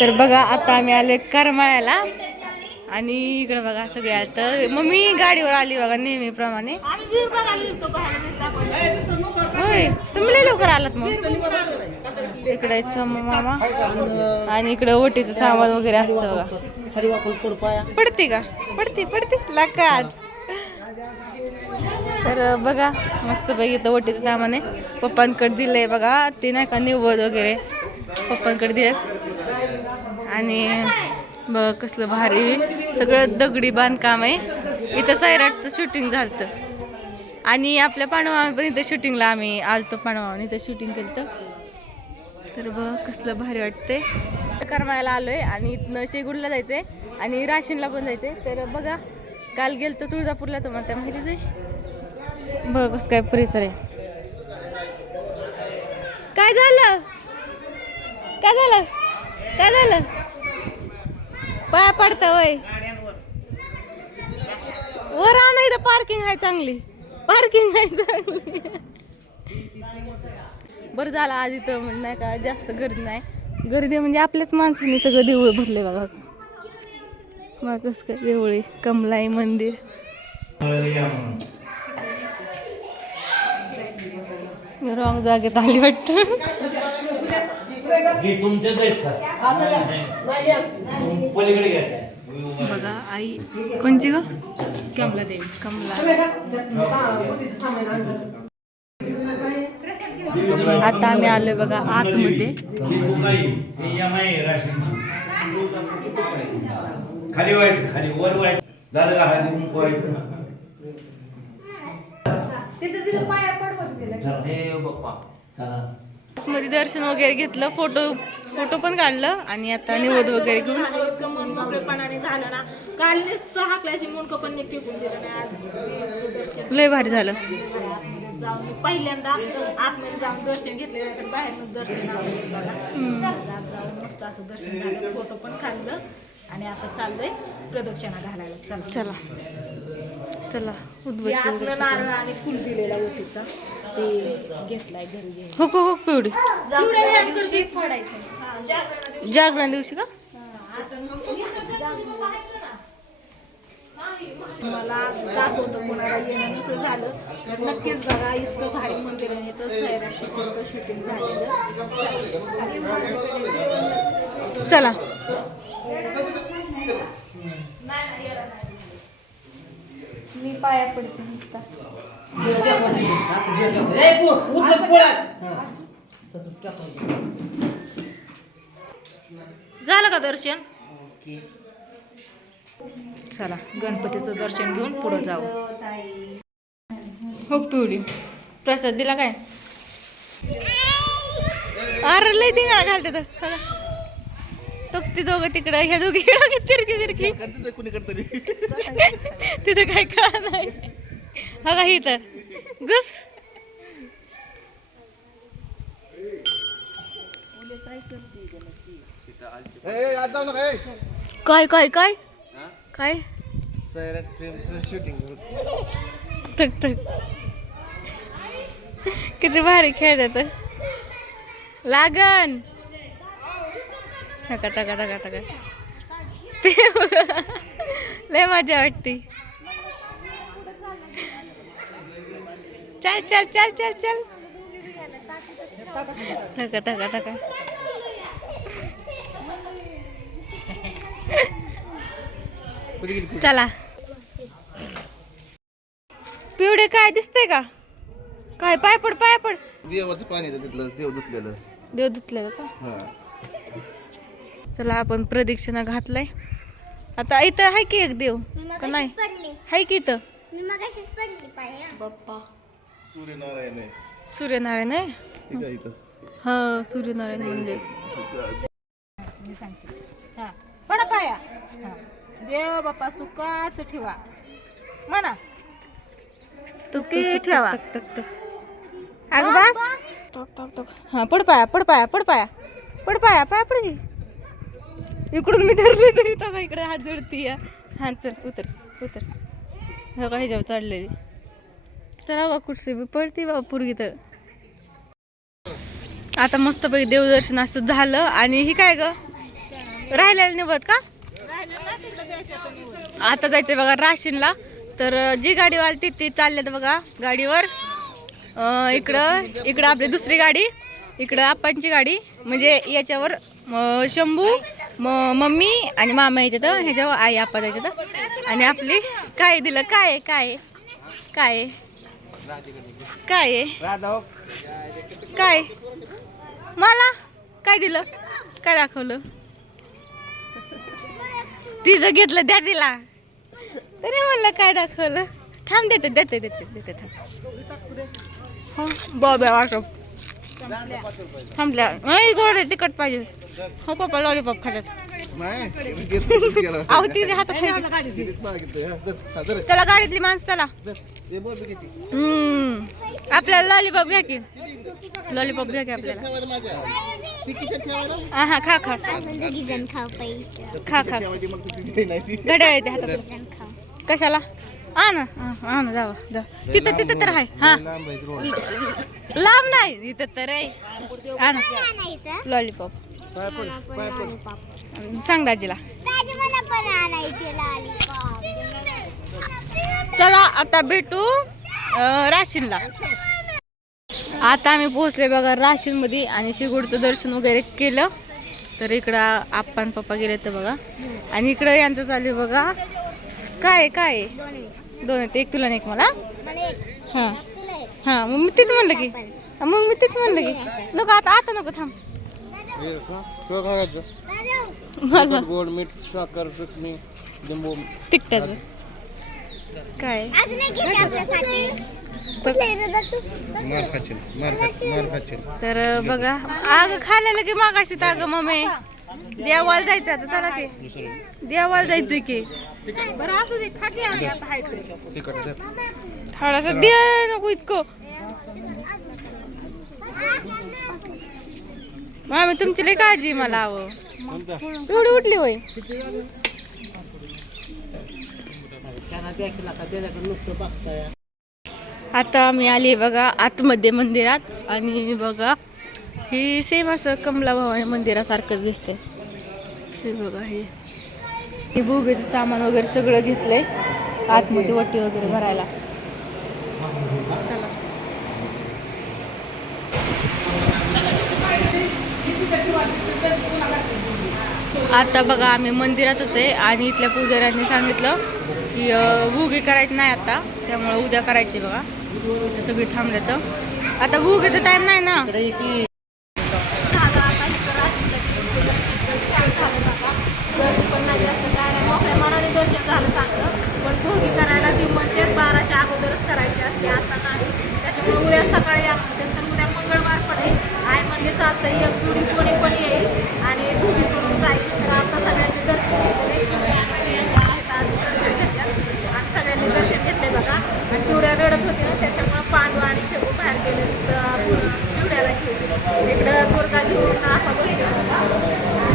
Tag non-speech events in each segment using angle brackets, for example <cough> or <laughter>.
तर बघा आता आम्ही आले करमाळ्याला. आणि इकडे बघा सगळ्या तर मम्मी गाडीवर आली बघा नेहमीप्रमाणे. होय तुम्ही लय लवकर आलात मग. इकडे मग मामा. आणि इकडे ओटीचं सामान वगैरे असतं बघा. पडते का? पडते पडते. लाकाच तर बघा मस्त पैकी तर ओटीचं सामान आहे. पप्पांकडे दिलंय बघा. ते नाही का निवड वगैरे पप्पांकडे दिलं आणि बघ कसलं भारी. सगळं दगडी बांधकाम आहे. इथं सैराटचं शूटिंग झालं आणि आपल्या पाणवा पण इथं शूटिंगला आम्ही आलतो पाणवा इथं शूटिंग केलं तर बघ कसलं भारी वाटते करमायला आलोय आणि इथनं शेगुडला जायचंय आणि राशीनला पण जायचंय. तर बघा काल गेलतो तुळजापूरला तर त्या माहितीच आहे. बघ कसं काय परिसर आहे. काय झालं? काय झालं? काय झालं? पाया पडता वय. वर आणा इथं पार्किंग आहे चांगली. पार्किंग आहे चांगली. बरं झालं आज इथं म्हणजे नाही का जास्त गर्दी नाही. गर्दी म्हणजे आपल्याच माणसांनी सगळं देऊळ भरले बघा. मग कसं काय देऊळ आहे. कमलाई मंदिर. रॉंग जागेत आली वाटतं. हे तुमच्याच आहेत का? नाही. पलीकडे घ्या त्या. बघा आई कोणची ग? कमला देवी कमला. आता आम्ही आलोय बघा आतमध्ये. खाली व्हायचं खाली वर व्हायचं. व्हायचं. चला. हे बाप्पा. चला. आतमध्ये दर्शन वगैरे घेतलं फोटो फोटो पण काढलं आणि आता निवड वगैरे घेऊन. झालं ना काल नुसतं हाकल्याशी मुंडकं पण नीट टिकून दिलं नाही आज लय भारी झालं. जाऊन पहिल्यांदा आतमध्ये जाऊन दर्शन घेतले तर बाहेरनं दर्शन जाऊन मस्त असं दर्शन झालं फोटो पण काढलं आणि आता चाललंय प्रदक्षिणा घालायला. चला. चला. चला. नारळ आणि फुल दिलेला ओटीचा ते घेतलाय घरी हो हो हो पिवडी जागरण दिवशी का? मला दाखवतो कोणाला येणं नसलं झालं. तर नक्कीच बघा इतकं भारी मंदिर आहे. पिक्चरचं शूटिंग झालेलं. चला. मी पाया पडते नुसता. झालं का दर्शन? चला गणपतीचं दर्शन घेऊन पुढे जाऊ. हो पिवडी प्रसाद दिला काय? अरे लय धिंगाणा घालते तर. तो ती दोघं तिकडं. ह्या दोघी <laughs> तिरकी तिरकी. <laughs> तिथं काय कळा नाही. बघा ही तर घुस. काय काय काय? काय? थक थक. किती भारी खेळतात लागन. टका टका टका टका लय मजा वाटते. चल चल चल चल चल. टका टका टका चला. पिवडे काय दिसतंय का? काय पाय पड पाय पड देवाचं पाणी तिथलं देव धुतलेलं. देव धुतलेलं का? हा. चला आपण प्रदक्षिणा घातलाय. आता इथं आहे की एक देव? का नाही? आहे की इथं? बाप्पा. सूर्यनारायण आहे. सूर्यनारायण आहे? हा सूर्यनारायण मंदिर. हा पडा पाया. हा. देव बाप्पा सुखाच ठेवा. म्हणा. सुखी ठेवा. टक टक टक. अगं बस. टक टक टक हा पड पाया पड पाया पड पाया. पड पाया पाया पड की इकडून मी धरले तरी तो का इकडे हात जोडती हा चल उतर उतर. हो का ह्याच्यावर चढलेली चला बा कुठसे बी पडती बाबा पूर्वी तर. आता मस्तपैकी देवदर्शन असं झालं आणि ही काय ग? राहिलेलं निवत का? आता जायचं बघा राशीनला. तर जी गाडी वालती ती चालल्यात बघा गाडीवर. इकडं इकडं आपली दुसरी गाडी इकडं आप्पांची गाडी. म्हणजे याच्यावर शंभू म- मम्मी आणि मामा याच्यात ह्याच्यावर आई आपा आप्पा तर. आणि आपली काय दिलं? काय काय आहे? काय काय काय मला? काय दिलं? काय दाखवलं? तिचं घेतलं द्या तिला. तरी म्हणलं काय दाखवलं? थांब देते देते देते देते थांब. हो बॉब्या वाटो थांबल्या. नाही गोड तिकट तिखट पाहिजे. हो पप्पा लॉलीपॉप खातात. अहो तिच्या हातात चला गाडीतली माणसं चला. धर. हे बघ किती. हम्म. आपल्याला लॉलीपॉप घ्या की. लॉलीपॉप घ्या की आपल्याला? हा खा खा. खा खा. तिथे. घड्याळ येते हातात. कशाला? आ ना हा ना जावा जा. तिथं तिथं तर आहे. हा. लांब नाही इथं तर आहे. हा ना. लॉलीपॉप सांग दाजीला. चला आता भेटू राशीनला. आता आम्ही पोहोचले बघा राशीन मध्ये आणि शिगोडचं दर्शन वगैरे केलं. तर इकडं आप्पा आणि पप्पा गेले तर बघा. आणि इकडं यांचं चालू बघा. काय काय दोन एक तुला आणि एक मला? हां. हां मग मी तेच म्हणलं की. मग मी तेच म्हणलं की. नको आता आता नको थांब. मला गोड मीठ साखर चटणी लिंबू. तिकटाचं काय? मार खाशील, मार खा- मार खाशील. तर बघा आग खायला की मागाशी अगं मम्मी. देवाला जायचं आता चला की. देवाला जायचं की. बरं असू दे खा की आम्ही आता हाय ते. तिखट धर. थोडासा दे नको इतकं. मामी तुमची लई काळजी मला हवं एवढी उठली होय. आता मी आली बघा आतमध्ये मंदिरात आणि बघा ही सेम असं कमला भवानी मंदिरासारखंच दिसते हे बघा हे. हे भोगेचं सामान वगैरे सगळं घेतलंय. आतमध्ये वटी वगैरे भरायला. आता बघा आम्ही मंदिरातच आहे आणि इथल्या पुजाऱ्यांनी सांगितलं की भुगी करायची नाही आता. त्यामुळे उद्या करायची बघा. इथं सगळी थांबले तर आता भुगीचा टाइम नाही ना? झालं आता इथं राशीनला तिकडचं दर्शन छान झालं बाबा. गर्दी पण नाही जास्त काय नाही मोकळ्या मनाने दर्शन झालं चांगलं पण भोगी करायला ती म्हणते बाराच्या अगोदरच करायची असते आता नाही त्याच्यामुळे उद्या सकाळी या म्हणते तर उद्या मंगळवार पण आहे आई म्हणजे चालतं एक जुडी कोणी पण येईल आणि भोगी करून जाईल तर आता सगळ्यांनी दर्शन घेतले आहेत आज दर्शन घेतलं आणि सगळ्यांनी दर्शन घेतले बघा आणि पिवड्या रडत होती ना त्याच्यामुळे पांडू आणि शेवू बाहेर गेले तिथं पिवड्याला घेऊन इकडं दुर्गा घेऊन आपण बसले होता. आणि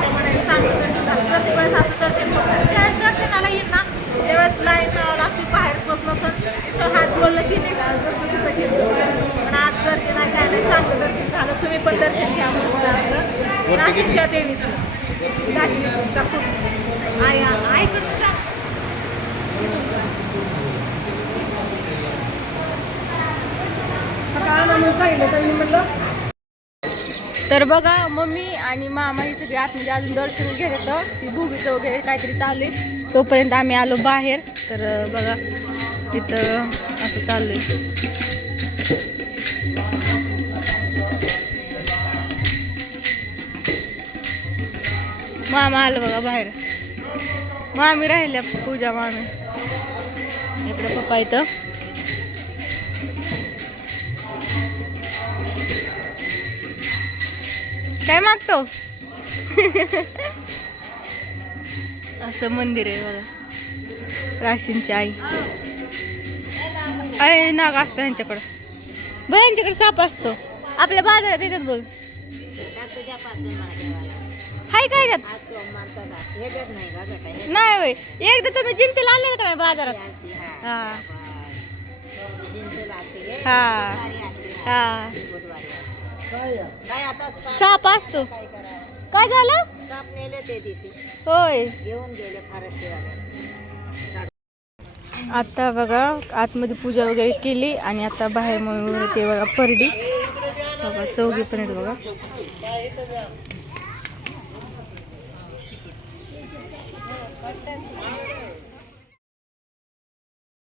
त्यामुळे चांगलं दर्शन झालं प्रत्येक वेळेस असं दर्शन होतं ज्यावेळेस दर्शनाला येईल ना त्यावेळेस लाईन लागते बाहेर बसलं तर तिथं हात जोडलं की नाही का जसं तिथं घेतलं पण आज गर्दी नाही काय नाही चांगलं दर्शन झालं तुम्ही पण दर्शन घ्या मस्त असं नाशिकच्या देवीचं. तर बघा मम्मी आणि मामा ही सगळी आतमध्ये अजून दर्शन घेत होतं ती भुगीचं वगैरे काहीतरी चालू आहे. तोपर्यंत आम्ही आलो बाहेर. तर बघा तिथं असं चालू आहे. मामा आलं बघा बाहेर. मामी राहिल्या पूजा मामी. इकडे पप्पा इथं. काय मागतो? <laughs> असं मंदिर आहे बघा. राशींची आई. अरे नाग असतं यांच्याकडं. बघ यांच्याकडे साप असतो. आपल्या बाजारात येतात बघ. हाय काय त्यात नाही होय. एकदा तुम्ही जिंतीला आणलेलं का नाही बाजारात? हा. हा. साप असतो. काय झालं? काप नेले ते दिवशी. होय. घेऊन गेले आता बघा आतमध्ये पूजा वगैरे केली आणि आता बाहेर म्हणून ते बघा परडी. बघा चौघी पण आहेत बघा. aí, tá Fabiano.